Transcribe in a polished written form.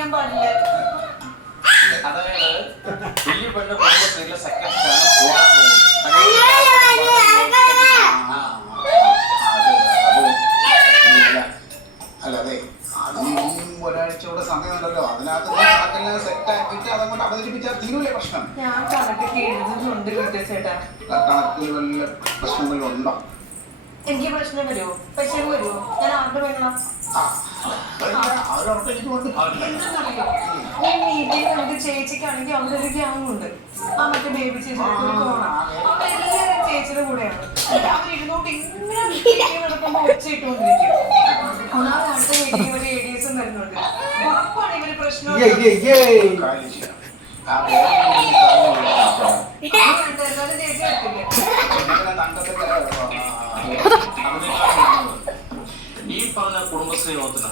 കാണിക്കാൻ പാടില്ല. അതായത് വലിയ പെണ്ണ് കുടുംബശ്രീയിലെ സെക്കൻഡ് സ്ഥാനം പോകാൻ പോകും. അല്ലാതെ അതിനും ഒരാഴ്ചയുടെ സമയമുണ്ടല്ലോ. അതിനകത്ത് കണക്കെല്ലാം സെറ്റ് ആക്കിയിട്ട് അതങ്ങോട്ട് അവതരിപ്പിച്ചാൽ തീരൂലേ പ്രശ്നം. ഞാൻ കണക്കൊക്കെ എഴുതുന്നുണ്ട് കേട്ടോ ചേട്ടാ. കണക്കിൽ വല്ല പ്രശ്നങ്ങളും ഉണ്ടോ? എനിക്ക് പ്രശ്നം വരുമോ? പൈസ വരുമോ? ഞാൻ ആരുടെ വേണം? ഈ മീറ്റിംഗ് നമുക്ക് ചേച്ചിക്കാണെങ്കിൽ അവിടെ ഒരു ഗ്യാങ് ഉണ്ട്. ആ മറ്റേ ബേബി ചേച്ചി അവരെല്ലാവരും ചേച്ചിയുടെ കൂടെയാണ്. അവരിരുന്നോണ്ട് ഇങ്ങനെ മീറ്റിംഗ് നടക്കുമ്പോൾ ഒച്ചയിട്ടുകൊണ്ടിരിക്കും. ഒന്നാമത് അടുത്ത മീറ്റിംഗ് ഒരു ADS വരുന്നുണ്ട്. ഉറപ്പാണ് ഇവര് പ്രശ്നം. എന്തായാലും ചേച്ചി എടുത്തില്ല. ഈ പറഞ്ഞ കുടുംബശ്രീ യോഗത്തിന്